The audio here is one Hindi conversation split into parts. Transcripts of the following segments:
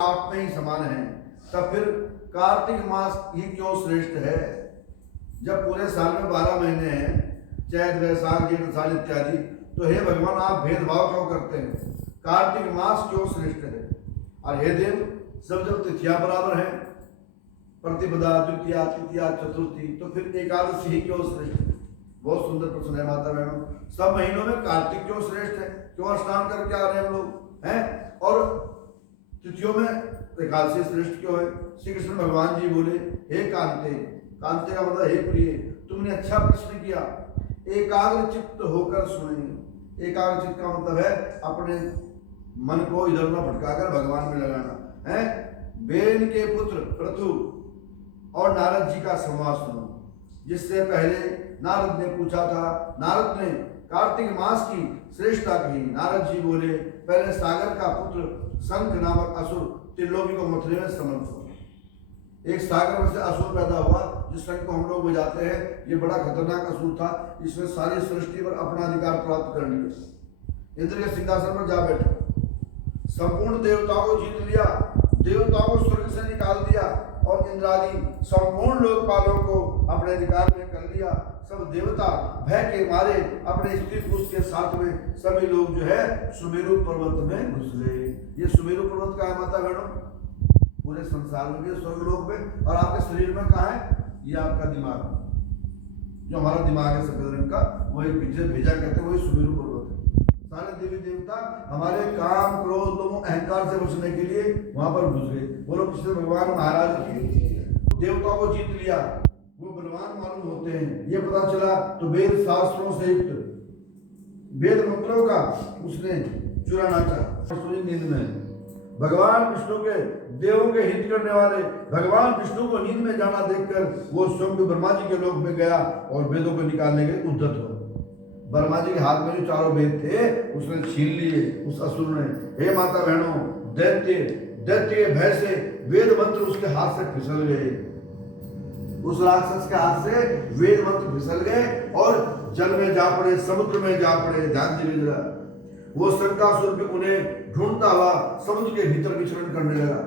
आप में ही समान है, तब फिर कार्तिक मास ही क्यों श्रेष्ठ है? जब पूरे साल में 12 महीने हैं, चैत वैशाख जेठ आषाढ़ इत्यादि, तो हे भगवान आप भेदभाव क्यों करते हैं? कार्तिक मास क्यों श्रेष्ठ है? और हे देव, जब तिथियां बराबर हैं, प्रतिपदा द्वितीया तृतीया चतुर्थी, तो फिर एकादशी ही क्यों श्रेष्ठ है? बहुत सुंदर प्रश्न है माता बहनों। सब महीनों में कार्तिक क्यों श्रेष्ठ है? क्यों स्नान करके आ रहे हैं हम लोग हैं? और तिथियों में एकादशी श्रेष्ठ क्यों है? श्री कृष्ण भगवान जी बोले, हे कांते, कांते का मतलब हे प्रिय, तुमने अच्छा प्रश्न किया, एकाग्र चित्त होकर सुने। एकाग्र चित्त का मतलब है अपने मन को इधर उधर भटकाकर भगवान में लगाना है। बेन के पुत्र पृथु और नारद जी का संवाद सुनो। जिससे पहले नारद ने पूछा था, नारद ने कार्तिक मास की श्रेष्ठता कही। नारद जी बोले, पहले सागर का पुत्र शंख नामक असुर त्रिलोकी को मथुरे में समर्थ हुआ। एक सागर में से असुर पैदा हुआ, जिस शंख को हम लोग बजाते हैं। ये बड़ा खतरनाक असुर था, इसने सारी सृष्टि पर अपना अधिकार प्राप्त कर लिया। इंद्र के सिंहासन पर जा बैठा, संपूर्ण देवताओं को जीत लिया, देवताओं को स्वर्ग से निकाल दिया और इंद्रादि संपूर्ण लोकपालों को अपने अधिकार में कर लिया। सब देवता भय के मारे अपने स्त्री पुरुष के साथ में सभी लोग जो है सुमेरु पर्वत में घुस गए। ये सुमेरु पर्वत का है माता बहनों? पूरे संसार में, स्वर्गलोक में, और आपके शरीर में कहाँ है? ये आपका दिमाग, जो हमारा दिमाग है सफेद रंग का, वही पीछे भेजा कहते हैं, वही सुमेरु पर्वत है। सारे देवी देवता हमारे काम क्रोध लोगों अहंकार से बचने के लिए वहां पर घुस गए। बोलो कृष्ण भगवान महाराज की। देवताओं को जीत लिया, वो बलवान मालूम होते हैं, ये पता चला तो वेद शास्त्रों से युक्त वेद मंत्रों का उसने चुराना चाहा। नींद में भगवान विष्णु के देवों के हित करने वाले भगवान विष्णु को नींद में जाना देखकर वो स्वयं ब्रह्मा जी के लोक में गया और वेदों को निकालने के उद्यत हुआ। ब्रह्मा जी के हाथ में जो चारों वेद थे उसने छीन लिए उस असुर ने। हे माता बहनों, दैत्य के भय से वेद मंत्र उसके हाथ से फिसल गए। उस राक्षस के हाथ से वेद मंत्र फिसल गए और जल में जा पड़े, समुद्र में जा पड़े। ध्यान दीजिए जरा, वो शंकासुर भी उन्हें ढूंढता हुआ समुद्र के भीतर विचरण करने लगा।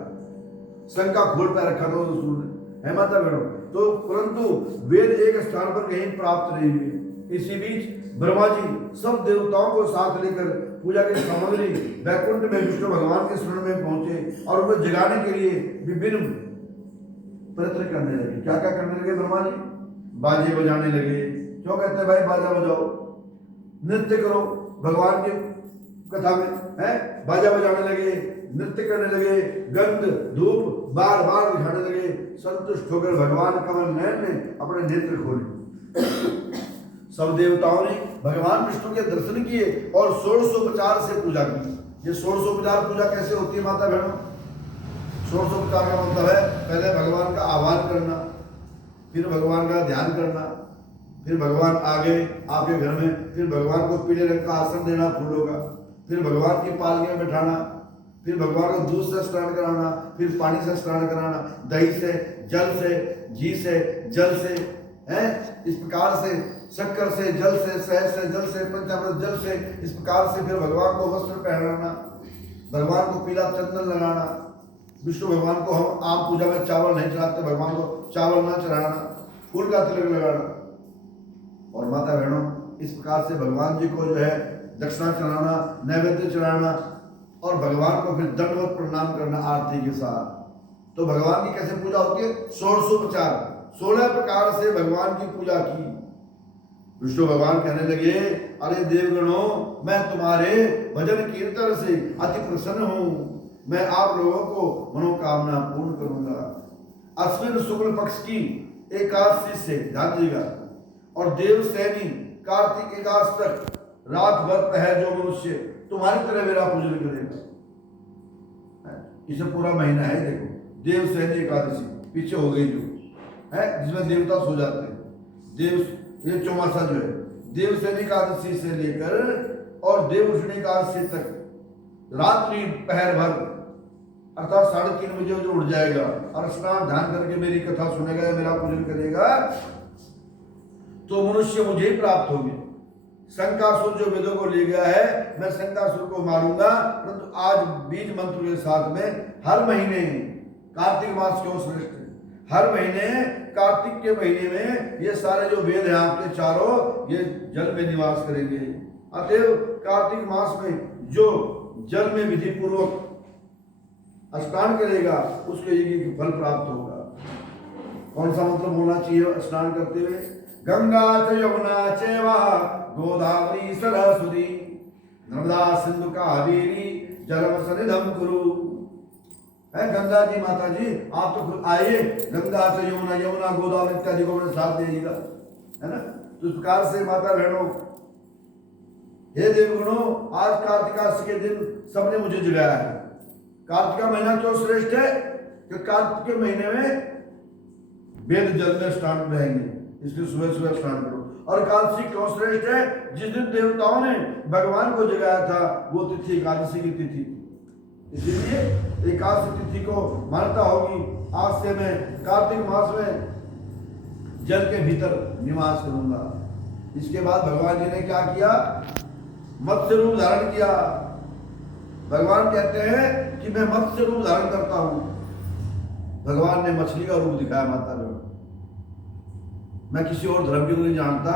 शंका खोल पर रखा था उस असुर ने। है माता बहनों, तो परंतु वेद एक स्थान पर कहीं प्राप्त नहीं हुए। इसी बीच ब्रह्मा जी सब देवताओं को साथ लेकर पूजा की सामग्री वैकुंठ में विष्णु भगवान के शरण में पहुंचे और उन्हें जगाने के लिए विभिन्न प्रयत्न करने लगे। क्या क्या करने लगे ब्रह्मा जी? बाजे बजाने लगे। क्यों कहते हैं भाई बाजा बजाओ, नृत्य करो भगवान की कथा में, है? बाजा बजाने लगे, नृत्य करने लगे, गंध धूप बार बार दिखाने लगे। संतुष्ट होकर भगवान कमल नयन ने अपने नेत्र खोले। सब देवताओं ने भगवान विष्णु के दर्शन किए और षोडशोपचार से पूजा की। ये षोडशोपचार पूजा कैसे होती है माता बहनों? षोडशोपचार का मतलब है पहले भगवान का आह्वान करना, फिर भगवान का ध्यान करना, फिर भगवान आगे आपके घर में, फिर भगवान को पीले रंग का आसन देना फूलों का, फिर भगवान की पालकी में बैठाना, फिर भगवान को दूध से स्नान कराना, फिर पानी से स्नान कराना, दही से, जल से, घी से, जल से, है इस प्रकार से, शक्कर से, जल से, शहद से, जल से, पंचामृत जल से, इस प्रकार से फिर भगवान को वस्त्र पहनाना, भगवान को पीला चंदन लगाना। विष्णु भगवान को हम आम पूजा में चावल नहीं चढ़ाते, भगवान को चावल ना चढ़ाना, फूल का तिलक लगाना। और माता बहनों, इस प्रकार से भगवान जी को जो है दक्षिणा चढ़ाना, नैवेद्य चढ़ाना और भगवान को फिर दंडवत प्रणाम करना आरती के साथ। तो भगवान की कैसे पूजा होती है? षोडशोपचार, 16 प्रकार से भगवान की पूजा की। विष्णु भगवान कहने लगे, अरे देवगणों, मैं तुम्हारे भजन कीर्तन से अति प्रसन्न हूं। मैं आप लोगों को मनोकामना पूर्ण करूंगा। अश्विन शुक्ल पक्ष की एकादशी से, ध्यान दीजिएगा, और देवसैनी कार्तिक एकादश तक रात भर पहर जो मनुष्य तुम्हारी तरह मेरा पूजन करेगा। इसे पूरा महीना है। देखो, देवसैनी एकादशी पीछे हो गई जो है, जिसमें देवता सो जाते हैं। देव ये चौमासा जो है, देवसैनी एकादशी से लेकर और देवउठनी एकादशी तक रात्रि पहर भर, अर्थात 3:30 बजे जो उठ जाएगा और स्नान ध्यान करके मेरी कथा सुनेगा या मेरा पूजन करेगा, तो मनुष्य मुझे ही प्राप्त होंगे। शंकासुर जो वेदों को ले गया है, मैं शंकासुर को मारूंगा। परंतु आज बीज मंत्र के साथ में हर महीने कार्तिक मास क्यों श्रेष्ठ है, हर महीने कार्तिक के महीने में ये सारे जो वेद हैं आपके चारों, ये जल में निवास करेंगे। अतएव कार्तिक मास में जो जल में विधि पूर्वक स्नान करेगा उसको यज्ञ की फल प्राप्त होगा। कौन सा मंत्र बोलना चाहिए स्नान करते हुए? गंगा च यमुना चैव गोदावरी सरस्वती नर्मदा सिंधु कावेरी जलम सनिधम कुरु। है गंगा जी, माता जी आप तो खुद आइए, गंगा से यमुना, यमुना गोदावरी इत्यादि को अपने साथ दीजिएगा, है ना। तो इस प्रकार से माता बहनों, हे देवगणों, आज कार्तिकासी के दिन सबने मुझे जगाया है। कार्तिक का महीना क्यों श्रेष्ठ है? कि कार्तिक के महीने में वेद जल में स्नान रहेंगे, इसलिए सुबह सुबह स्नान करो। और एकादशी क्यों श्रेष्ठ है? जिस दिन देवताओं ने भगवान को जगाया था वो तिथि एकादशी की तिथि, इसीलिए एकादशी तिथि को मान्यता होगी। आज से मैं कार्तिक मास में जल के भीतर निवास करूंगा। इसके बाद भगवान जी ने क्या किया? मत्स्य रूप धारण किया। भगवान कहते हैं कि मैं मत्स्य रूप धारण करता हूं। भगवान ने मछली का रूप दिखाया माता में। मैं किसी और धर्म की तो नहीं जानता,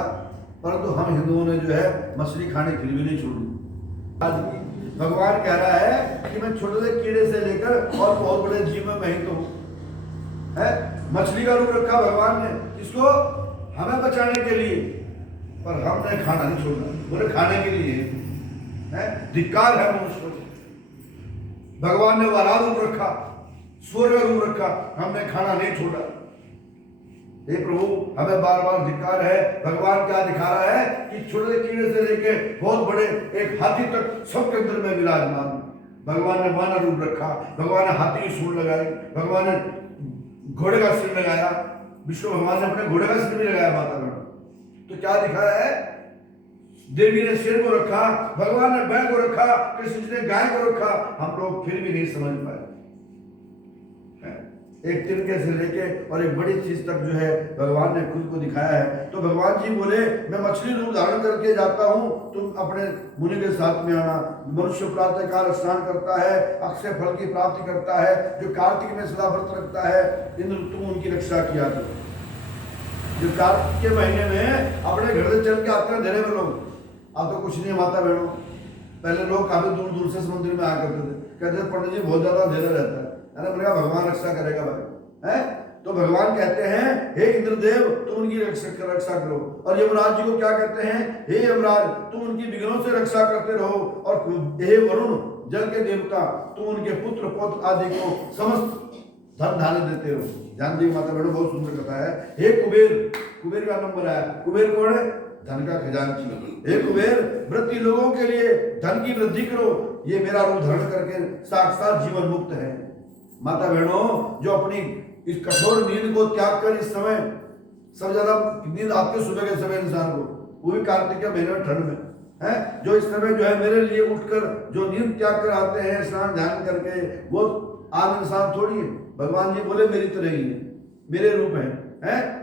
परंतु हम हिंदुओं ने जो है मछली खाने के लिए भी नहीं छोड़ी। आज भी भगवान कह रहा है कि मैं छोटे से कीड़े से लेकर और बहुत बड़े जीव में मैं ही तो हूं। है मछली का रूप रखा भगवान ने, इसको हमें बचाने के लिए, पर हमने खाना नहीं छोड़ना, बोले खाने के लिए है। धिक्कार है मनुष्य। भगवान ने वराह रूप रखा, सूर्य रूप रखा, हमने खाना नहीं छोड़ा। हे प्रभु, हमें बार बार धिक्कार है। भगवान क्या दिखा रहा है कि छोटे कीड़े से लेके बहुत बड़े एक हाथी तक सबके अंदर में विराजमान। भगवान ने वानर रूप रखा, भगवान ने हाथी की सूंड लगाई, भगवान ने घोड़े का सिर लगाया, विष्णु भगवान ने अपने घोड़े का सिर भी लगाया माता में। तो क्या दिखाया है? देवी ने शेर को रखा, भगवान ने बैल को रखा, कृष्ण जी ने गाय को रखा। हम लोग फिर भी नहीं समझ पाए। एक तिनके से लेके और एक बड़ी चीज तक जो है भगवान ने खुद को दिखाया है। तो भगवान जी बोले मैं मछली रूप धारण करके जाता हूँ, तुम अपने मुनि के साथ में आना। मनुष्य प्रातः काल स्नान करता है, अक्षय फल की प्राप्ति करता है। जो कार्तिक में सदा व्रत रखता है, इंद्र तुम उनकी रक्षा किया करो। जो कार्तिक के महीने में अपने घर से चल के आते हैं अंधेरे में लोग, अब तो कुछ नहीं माता बहनों। पहले लोग काफी दूर दूर से मंदिर में आया करते थे, कहते थे पंडित जी बहुत ज्यादा अंधेरा रहता है। मैंने कहा भगवान रक्षा करेगा भाई, है। तो भगवान कहते हैं हे इंद्रदेव तुम उनकी रक्षा करो। और यमराज जी को क्या कहते हैं? हे यमराज तुम उनकी विघ्नों से रक्षा करते रहो। और हे वरुण जल के देवता तुम उनके पुत्र पौत्र आदि को समस्त धन धान्य देते हो। ध्यान दी माता बहनों, बहुत सुंदर कथा है। हे कुबेर, कुबेर का नंबर है। कुबेर कौन है? धन का खजांची। हे कुबेर व्रती लोगों के लिए धन की वृद्धि करो। ये मेरा रूप धारण करके साक्षात जीवन मुक्त है। माता बहनों, जो अपनी इस कठोर नींद को त्याग कर इस समय सबसे ज्यादा नींद आपके सुबह के समय इंसान को, वो भी कार्तिक के महीने में ठंड में है, जो इस समय जो है मेरे लिए उठकर जो नींद त्याग कर आते हैं स्नान ध्यान करके, वो आम इंसान थोड़ी है। भगवान जी बोले मेरी तरह ही है, मेरे रूप है,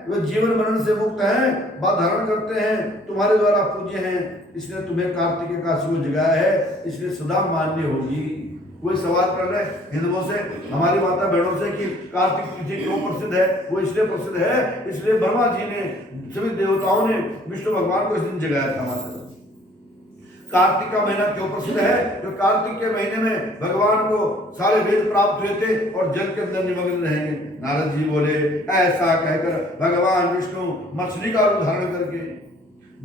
वो जीवन मरण से मुक्त हैं, बात धारण करते हैं, तुम्हारे द्वारा पूज्य हैं, इसलिए तुम्हें कार्तिक एकादशी को जगाया है, इसलिए सदा मान्य होगी। कोई सवाल कर रहे हिंदुओं से, हमारी माता बहनों से कि कार्तिक तिथि क्यों प्रसिद्ध है? वो इसलिए प्रसिद्ध है, इसलिए ब्रह्मा जी ने, सभी देवताओं ने विष्णु भगवान को इस दिन जगाया था। माता कार्तिक का महीना क्यों प्रसिद्ध है? तो कार्तिक के महीने में भगवान को सारे वेद प्राप्त हुए थे और जल के अंदर निमग्न रहेंगे। नारद जी बोले ऐसा कहकर भगवान विष्णु मछली का रूप धारण करके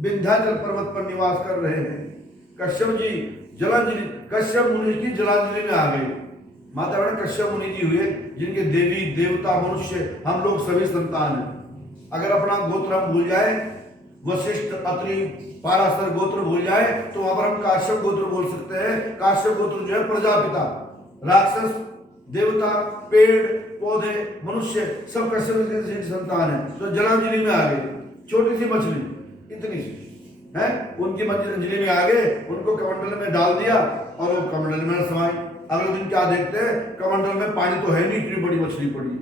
विंध्याचल पर्वत पर निवास कर रहे हैं। कश्यप जी जलांजलि, कश्यप मुनि की जलांजलि में आ गए। माता बहन कश्यप मुनि जी हुए जिनके देवी देवता मनुष्य हम लोग सभी संतान हैं। अगर अपना गोत्र हम भूल जाए, वशिष्ठ अत्रि पाराशर गोत्र भूल जाए, तो वहां पर हम काश्यप गोत्र बोल सकते हैं। काश्यप गोत्र जो है प्रजापिता, राक्षस, देवता, पेड़ पौधे, मनुष्य सब कश्यप की संतान है। तो जलांजलि में आ गए, छोटी सी मछली इतनी सी है, उनकी अंजलि में आ गए, उनको कमंडल में डाल दिया और वो कमंडल में समाई। अगले दिन क्या देखते हैं, कमंडल में पानी तो है नहीं, इतनी बड़ी मछली पड़ी है।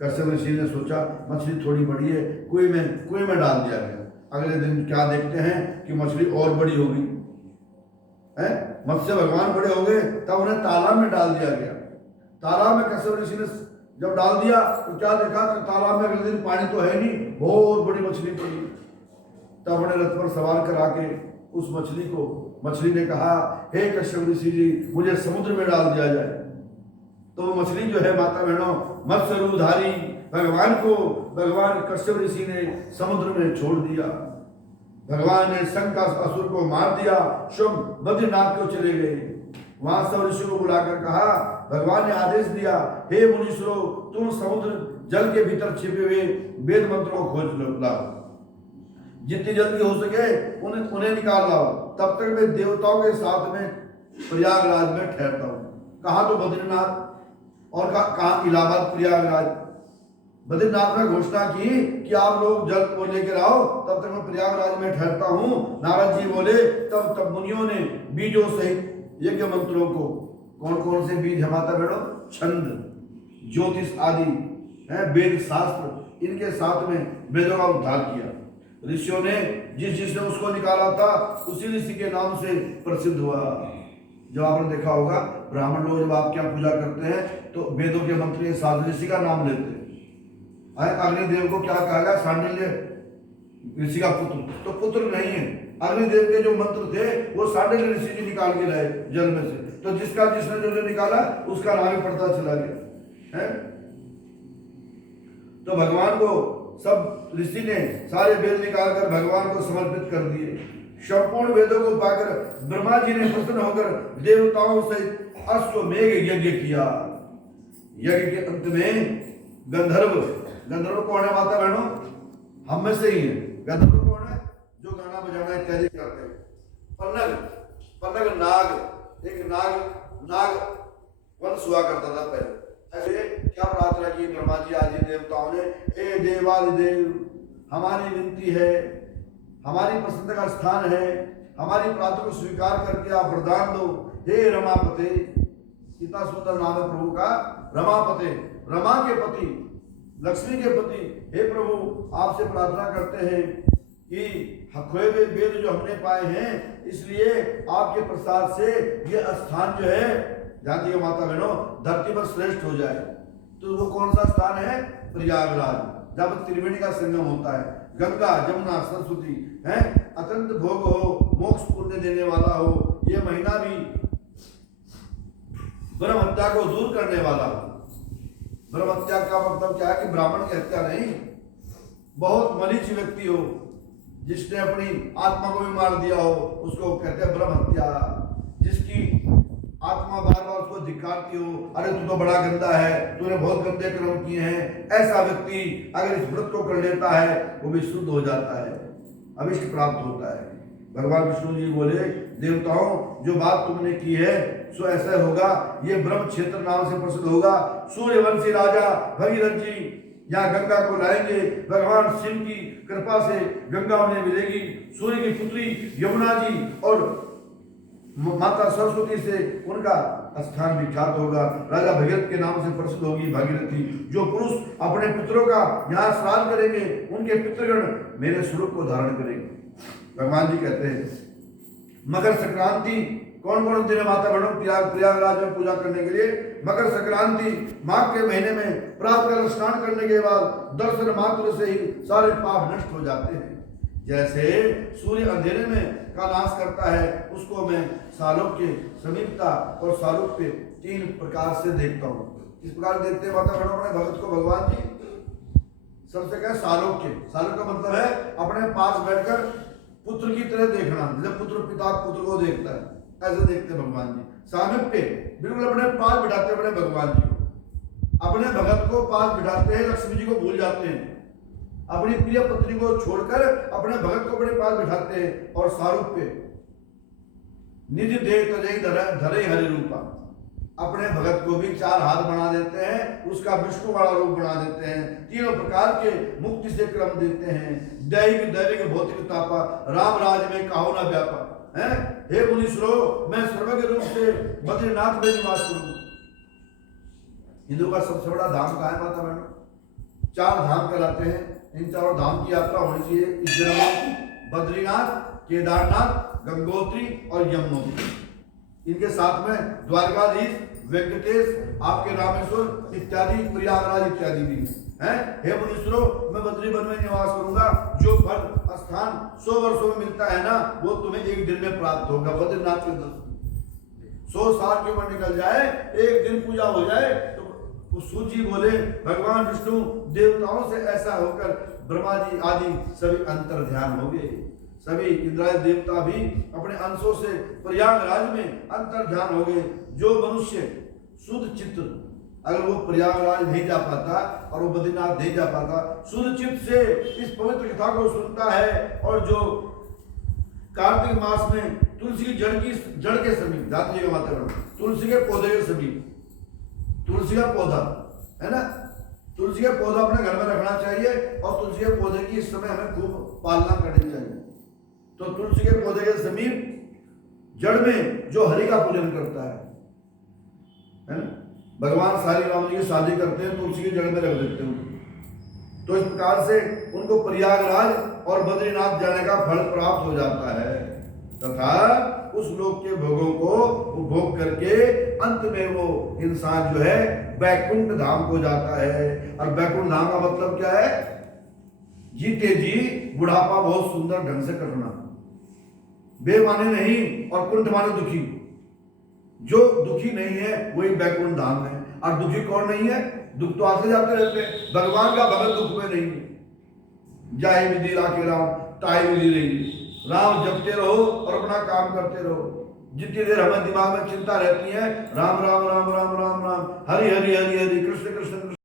कश्यप ऋषि ने सोचा मछली थोड़ी बड़ी है, कुएं में डाल दिया गया। अगले दिन क्या देखते हैं कि मछली और बड़ी हो गई है। मत्स्य भगवान बड़े हो गए, तब उन्हें तालाब में डाल दिया गया। तालाब में कश्यप ऋषि ने जब डाल दिया तो क्या देखा कि तालाब में अगले दिन पानी तो है नहीं, बहुत बड़ी मछली पड़ी। तब अपने रथ पर सवार करा के उस मछली ने कहा, हे कश्यप ऋषि जी, मुझे समुद्र में डाल दिया जाए। तो वो मछली जो है माता बहनों, मत्स्य रूपधारी भगवान कश्यप ऋषि ने समुद्र में छोड़ दिया। भगवान ने शंकासुर को मार दिया, स्वयं बद्रीनाथ को चले गए। वहां सब ऋषि को बुलाकर कहा, भगवान ने आदेश दिया, हे मुनीश्वरों, तुम समुद्र जल के भीतर छिपे हुए वेद मंत्रों को खोज लाओ, जितनी जल्दी हो सके उन्हें निकाल लाओ। तब तक मैं देवताओं के साथ में प्रयागराज में ठहरता हूँ। कहा तो बद्रीनाथ और कहा इलाहाबाद प्रयागराज। बद्रीनाथ में घोषणा की कि आप लोग जल को लेकर आओ, तब तक मैं प्रयागराज में ठहरता हूँ। नारद जी बोले, तब मुनियों ने बीजों सहित यज्ञ मंत्रों को, कौन कौन से बीज है माता बहनों, छंद, ज्योतिष आदि है, वेद शास्त्र, इनके साथ में वेदों का उद्धार किया। ऋषियों ने जिसने उसको निकाला था उसी ऋषि के नाम से प्रसिद्ध हुआ। जब आपने देखा होगा ब्राह्मण लोग जब आपके यहाँ पूजा करते हैं तो वेदों के मंत्री के साथ ऋषि का नाम लेते हैं। अग्निदेव को क्या कहा गया, सांडिल्य ऋषि का पुत्र, तो पुत्र नहीं है। अग्निदेव के जो मंत्र थे वो सांडिल्य ऋषि जी निकाल के लाए जल में से, तो जिसने जो निकाला उसका नाम ही पड़ता चला गया है। तो भगवान को सब ऋषि ने सारे वेद निकाल कर भगवान को समर्पित कर दिए। संपूर्ण वेदों को पाकर ब्रह्मा जी ने प्रसन्न होकर देवताओं से अश्वमेघ यज्ञ किया। यज्ञ के अंत में गंधर्व कौन है माता बहनों, हम में से ही है। गंधर्व कौन है, जो गाना बजाना इत्यादि करते हैं। पन्नग नाग, एक नाग वंश हुआ करता था पहले। ऐसे क्या प्रार्थना की ब्रह्मा जी आदि देवताओं ने, हे देवादिदेव, हमारी विनती है, हमारी पसंद का स्थान है, हमारी प्रार्थना को स्वीकार करके आप वरदान दो। हे रमापते, कितना सुंदर नाम है प्रभु का, रमापते, रमा के पति, लक्ष्मी के पति, हे प्रभु आपसे प्रार्थना करते हैं कि खोए हुए वेद जो हमने पाए हैं, इसलिए आपके प्रसाद से ये स्थान जो है, जानती है माता बहनों, धरती पर श्रेष्ठ हो जाए। तो वो कौन सा स्थान है, प्रयागराज, जब त्रिवेणी का संगम होता है। गंगा जमुना सरस्वती है, अत्यंत भोग हो, मोक्ष पुण्य देने वाला हो। ये महीना भी ब्रह्म हत्या को दूर करने वाला हो। ब्रह्म हत्या का मतलब क्या है कि ब्राह्मण की हत्या नहीं, बहुत मरीच व्यक्ति हो जिसने अपनी आत्मा को भी मार दिया हो, उसको कहते हैं ब्रह्म हत्या। जिसकी आत्मा बार बार उसको धिक्कारती हो, अरे तू तो बड़ा गंदा है, तूने बहुत गंदे कर्म किए हैं, ऐसा व्यक्ति अगर इस व्रत को कर लेता है वो भी शुद्ध हो जाता है, अभिष्ट प्राप्त होता है। भगवान विष्णु जी बोले, देवताओं जो बात तुमने की है सो ऐसा होगा, ये ब्रह्म क्षेत्र नाम से प्रसिद्ध होगा। सूर्यवंशी राजा भगीरथ जी यहाँ गंगा को लाएंगे, भगवान शिव की कृपा से गंगा उन्हें मिलेगी। सूर्य की पुत्री यमुना जी और माता सरस्वती से उनका स्थान विख्यात होगा। राजा भगीरथ के नाम से प्रसिद्ध होगी भागीरथी। जो पुरुष अपने पुत्रों का यहाँ श्राद्ध करेंगे, उनके पितृगण मेरे स्वरूप को धारण करेंगे। भगवान जी कहते हैं मकर संक्रांति कौन कौन दिन माता बहनों प्रयागराज में पूजा करने के लिए। मकर संक्रांति माघ के महीने में प्रातःकाल स्नान करने के बाद दर्शन मात्र से ही सारे पाप नष्ट हो जाते हैं। जैसे सूर्य अंधेरे में का नाश करता है, उसको मैं सालोक्य, समीपता और सालोक्य 3 प्रकार से देखता हूँ। इस प्रकार देखते हैं माता बहनों अपने भगत को भगवान जी सबसे कहे सालोक्य। सालोक्य का मतलब है अपने पास बैठकर पुत्र की तरह देखना, जैसे पुत्र पिता पुत्र को देखता है, ऐसे देखते हैं भगवान जी। सामीप्य, बिल्कुल अपने पास बिठाते अपने भगवान जी को, अपने भगत को पास बिठाते हैं, लक्ष्मी जी को भूल जाते हैं, अपनी प्रिय पत्नी को छोड़कर अपने भगत को अपने पास बिठाते हैं। और सारूप्य, निज देह तजई धरे हरि रूपा, अपने भगत को भी 4 हाथ बना देते हैं, उसका विष्णु वाला रूप बना देते हैं। 3 प्रकार के मुक्ति से क्रम देते हैं, दैविक दैविक भौतिक तापा, राम राज में काहो न व्यापा है। हे मुनीश्वरों, मैं सर्वज्ञ रूप से बद्रीनाथ में निवास करूं। हिंदू का सबसे बड़ा धाम कहाँ है माता बहनों? 4 धाम कहलाते हैं। इन चारों धाम की यात्रा होनी चाहिए इस जन्म में। बद्रीनाथ, केदारनाथ, गंगोत्री और यमुनोत्री, इनके साथ में द्वारकाधीश, वेंकटेश, आपके रामेश्वर इत्यादि, प्रयागराज इत्यादि भी हैं। हे मुनीश्वरों, मैं बद्री वन में निवास करूंगा। जो फल स्थान 100 वर्षों में मिलता है ना, वो तुम्हें एक दिन में प्राप्त होगा। बद्रीनाथ के दर्शन 100 साल के ऊपर निकल जाए, एक दिन पूजा हो जाए तो सूर्य जी बोले, भगवान विष्णु देवताओं से ऐसा होकर ब्रह्मा जी आदि सभी अंतर ध्यान हो गए। सभी इंद्रादि देवता भी अपने अंशों से प्रयागराज में अंतर ध्यान हो गए। जो मनुष्य शुद्ध चित्त, अगर वो प्रयागराज नहीं जा पाता और वो बद्रीनाथ नहीं जा पाता, शुद्ध चित्त से इस पवित्र कथा को सुनता है और जो कार्तिक मास में तुलसी की जड़ के समीप जाती है, माता तुलसी के पौधे के समीप, तुलसी का पौधा है ना, तुलसी का पौधा अपने घर में रखना चाहिए और तुलसी के पौधे की इस समय हमें खूब पालना करनी चाहिए। तो तुलसी के पौधे के समीप जड़ में जो हरि का पूजन करता है ना, भगवान सारी राम जी की शादी करते हैं, तुलसी की जड़ में रख देते हैं। तो इस प्रकार से उनको प्रयागराज और बद्रीनाथ जाने का फल प्राप्त हो जाता है तथा उस लोक के भोगों को उपभोग करके अंत में वो इंसान जो है बैकुंठ धाम को जाता है। और बैकुंठ धाम का मतलब क्या है? जीते जी बुढ़ापा बहुत सुंदर ढंग से कटना। बे माने नहीं और कुंठ माने दुखी। जो दुखी नहीं है वही बैकुंठ धाम है। और दुखी कौन नहीं है? दुख तो आते जाते रहते हैं, भगवान का भगत दुख में नहीं है। जाए विधि राखे राम, ताई विधि रही। राम जपते रहो और अपना काम करते रहो। जितनी देर हमें दिमाग में चिंता रहती है राम राम राम राम राम राम, हरि हरि हरि हरि, कृष्ण कृष्ण कृष्ण